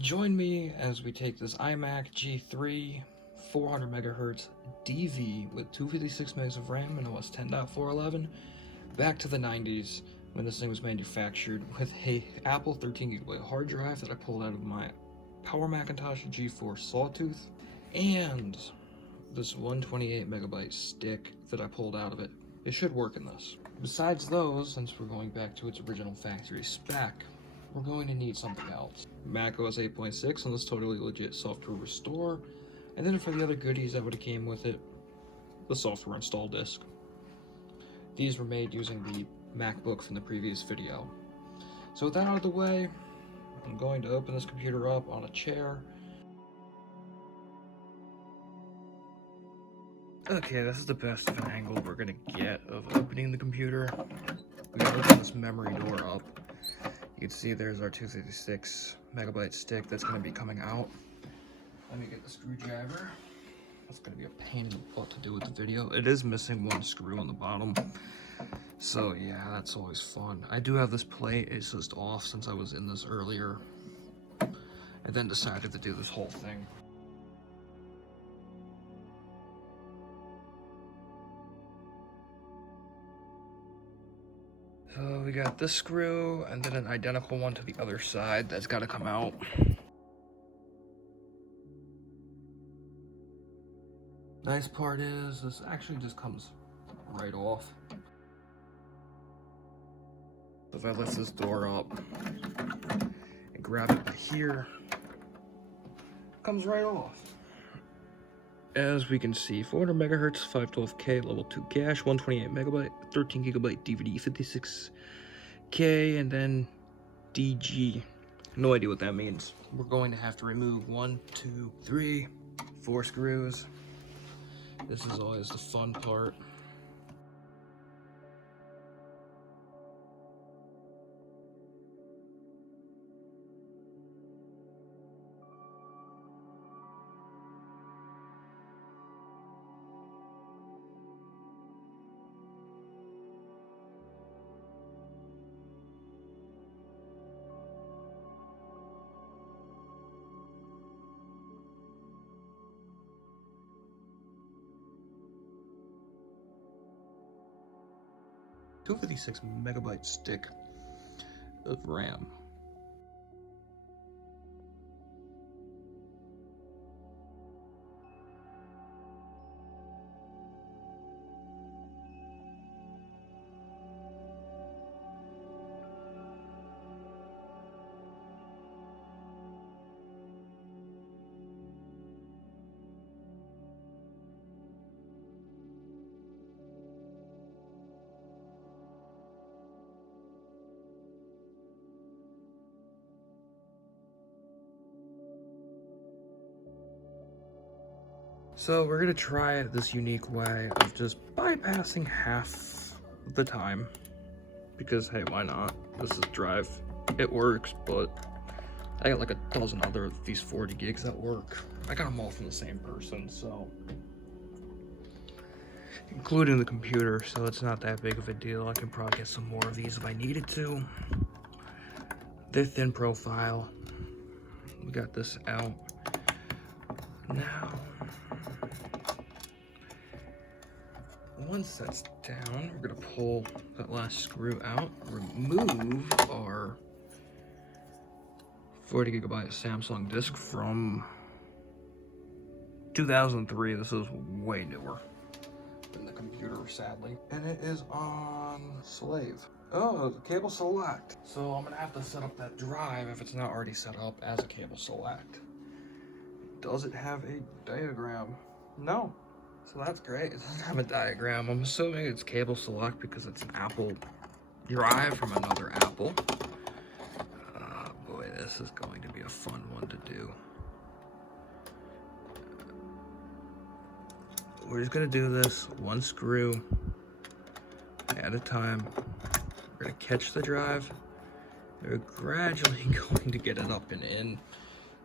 Join me as we take this iMac G3 400 MHz DV with 256 megs of RAM and OS 10.4.11 back to the 90s when this thing was manufactured with a Apple 13GB hard drive that I pulled out of my Power Macintosh G4 Sawtooth and this 128MB stick that I pulled out of it. It should work in this. Besides those, since we're going back to its original factory spec, we're going to need something else. macOS 8.6 on this totally legit software restore, and then for the other goodies that would have came with it, the software install disk. These were made using the MacBook from the previous video. So with that out of the way, I'm going to open this computer up on a chair. Okay, this is the best of an angle we're gonna get of opening the computer. We gotta open this memory door up. You can see there's our 256MB stick that's going to be coming out. Let me get the screwdriver. That's going to be a pain in the butt to do with the video. It is missing one screw on the bottom. So yeah, that's always fun. I do have this plate. It's just off since I was in this earlier. I then decided to do this whole thing. So we got this screw and then an identical one to the other side that's got to come out. Nice part is this actually just comes right off. If I lift this door up and grab it here, it comes right off. As we can see, 400 MHz, 512K, level 2 cache, 128MB, 13GB DVD, 56K, and then DG. No idea what that means. We're going to have to remove 1, 2, 3, 4 screws. This is always the fun part. A 256MB stick of RAM. So we're gonna try this unique way of just bypassing half the time, because hey, why not? This is Drive. It works, but I got like a dozen other of these 40 gigs that work. I got them all from the same person, so including the computer, so it's not that big of a deal. I can probably get some more of these if I needed to. They're thin profile. We got this out now. Once that's down, we're gonna pull that last screw out, remove our 40GB Samsung disk from 2003. This is way newer than the computer, sadly. And it is on slave. Oh, cable select. So I'm gonna have to set up that drive if it's not already set up as a cable select. Does it have a diagram? No. So that's great. It doesn't have a diagram. I'm assuming it's cable select because it's an Apple drive from another Apple. Boy, this is going to be a fun one to do. We're just gonna do this one screw at a time. We're gonna catch the drive. We're gradually going to get it up and in,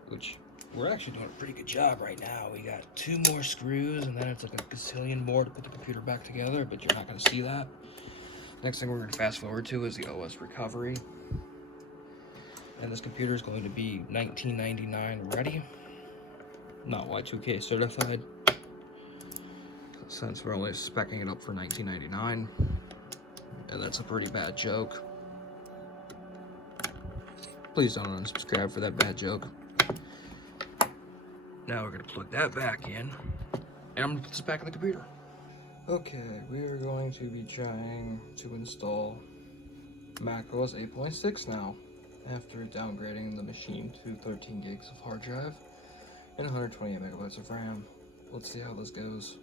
which we're actually doing a pretty good job right now. We got 2 more screws, and then it's like a gazillion more to put the computer back together, but you're not going to see that. Next thing we're going to fast forward to is the OS recovery. and this computer is going to be 1999 ready, not Y2K certified, since we're only speccing it up for 1999, and that's a pretty bad joke. Please don't unsubscribe for that bad joke. Now we're gonna plug that back in, and I'm gonna put this back in the computer. Okay, we are going to be trying to install macOS 8.6 now, after downgrading the machine to 13 gigs of hard drive and 128 megabytes of RAM. Let's see how this goes.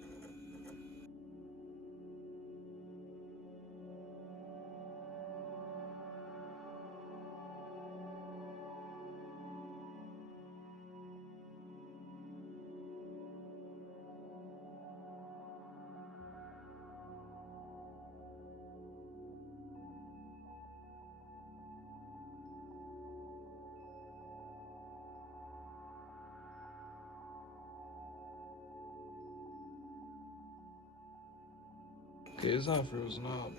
Okay, it's not frozen up.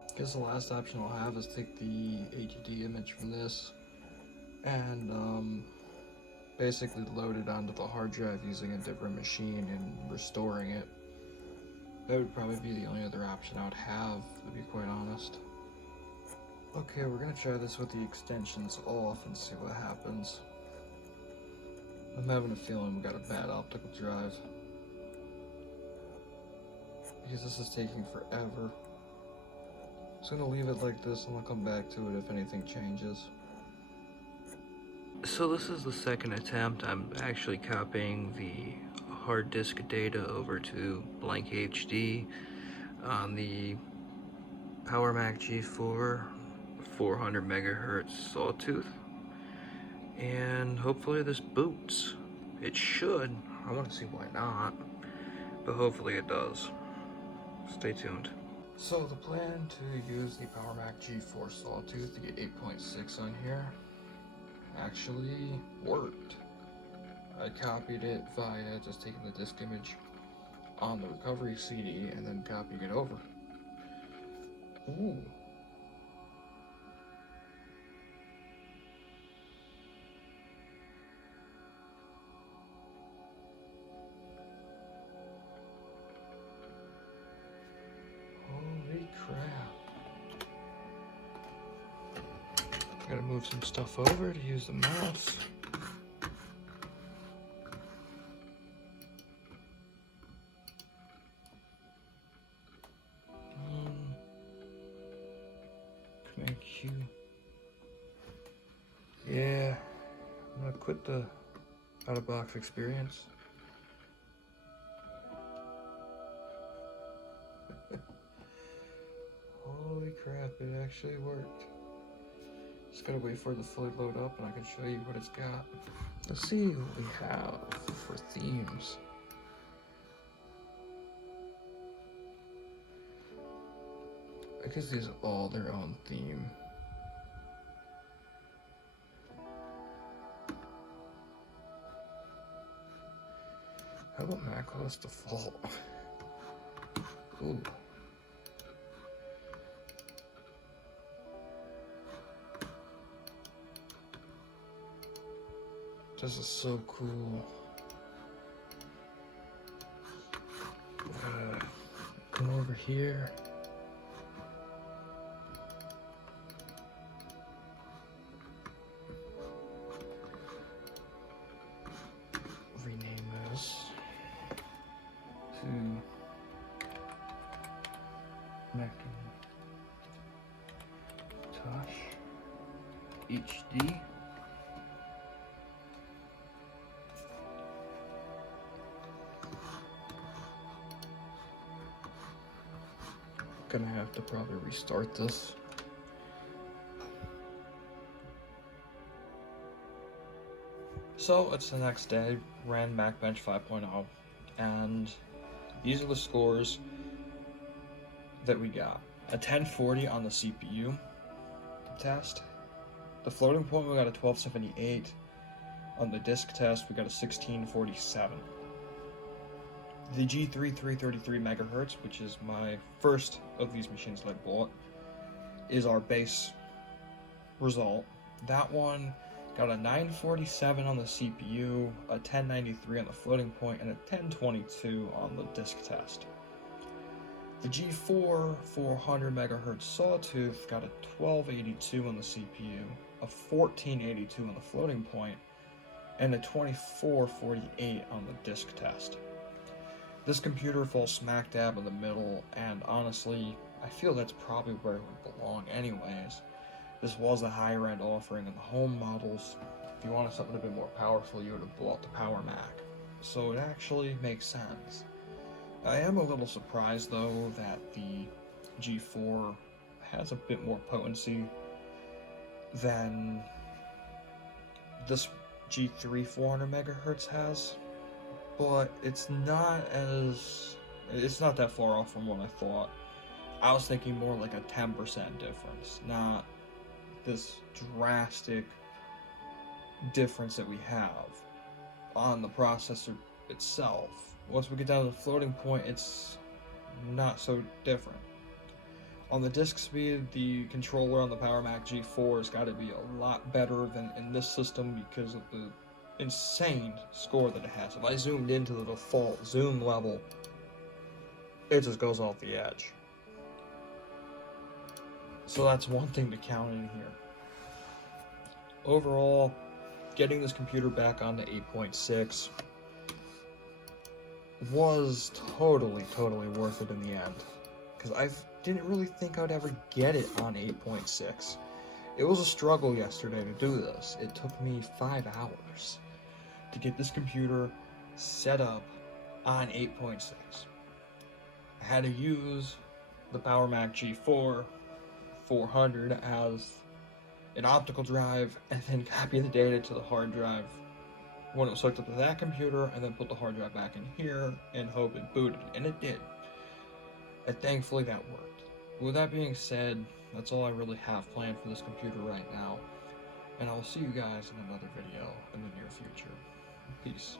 I guess the last option I'll have is take the HUD image from this and basically load it onto the hard drive using a different machine and restoring it. That would probably be the only other option I would have, to be quite honest. Okay, we're gonna try this with the extensions off and see what happens. I'm having a feeling we got a bad optical drive, because this is taking forever. I'm just gonna leave it like this and I'll come back to it if anything changes. So this is the second attempt. I'm actually copying the hard disk data over to blank HD on the PowerMac G4 400 megahertz sawtooth, and hopefully this boots. It should. I want to see why not, but hopefully it does. Stay tuned. So the plan to use the PowerMac G4 sawtooth to get 8.6 on here actually worked. I copied it via just taking the disk image on the recovery CD and then copying it over. Ooh. Holy crap. Gotta move some stuff over to use the mouse. Command Q. Yeah, I'm gonna quit the out-of-box experience. Holy crap, it actually worked. Just gotta wait for it to fully load up and I can show you what it's got. Let's see what we have for themes. I guess these are all their own theme. How about macOS default? Ooh. This is so cool. Come over here. Rename this to Macintosh HD. Gonna have to probably restart this. So it's the next day, ran MacBench 5.0, and these are the scores that we got. A 1040 on the CPU test, The floating point, we got a 1278. On the disk test, we got a 1647. The G3 333 megahertz, which is my first of these machines that I bought, is our base result. That one got a 947 on the CPU, a 1093 on the floating point, and a 1022 on the disk test. The G4 400 megahertz sawtooth got a 1282 on the CPU, a 1482 on the floating point, and a 2448 on the disk test. This computer falls smack dab in the middle, and honestly, I feel that's probably where it would belong anyways. This was a higher end offering in the home models. If you wanted something a bit more powerful, you would have bought the Power Mac. So it actually makes sense. I am a little surprised though that the G4 has a bit more potency than this G3 400 megahertz has, but it's not that far off from what I thought. I was thinking more like a 10% difference, not this drastic difference that we have on the processor itself. Once we get down to the floating point, it's not so different. On the disk speed, the controller on the Power Mac G4 has got to be a lot better than in this system because of the insane score that it has. If I zoomed into the default zoom level, it just goes off the edge. So that's one thing to count in here. Overall, getting this computer back onto 8.6 was totally worth it in the end, because I didn't really think I'd ever get it on 8.6. It was a struggle yesterday to do this. It took me 5 hours to get this computer set up on 8.6. I had to use the Power Mac G4 400 as an optical drive and then copy the data to the hard drive when it was hooked up to that computer, and then put the hard drive back in here and hope it booted, and it did. And thankfully that worked. With that being said, that's all I really have planned for this computer right now, and I'll see you guys in another video in the near future. Peace.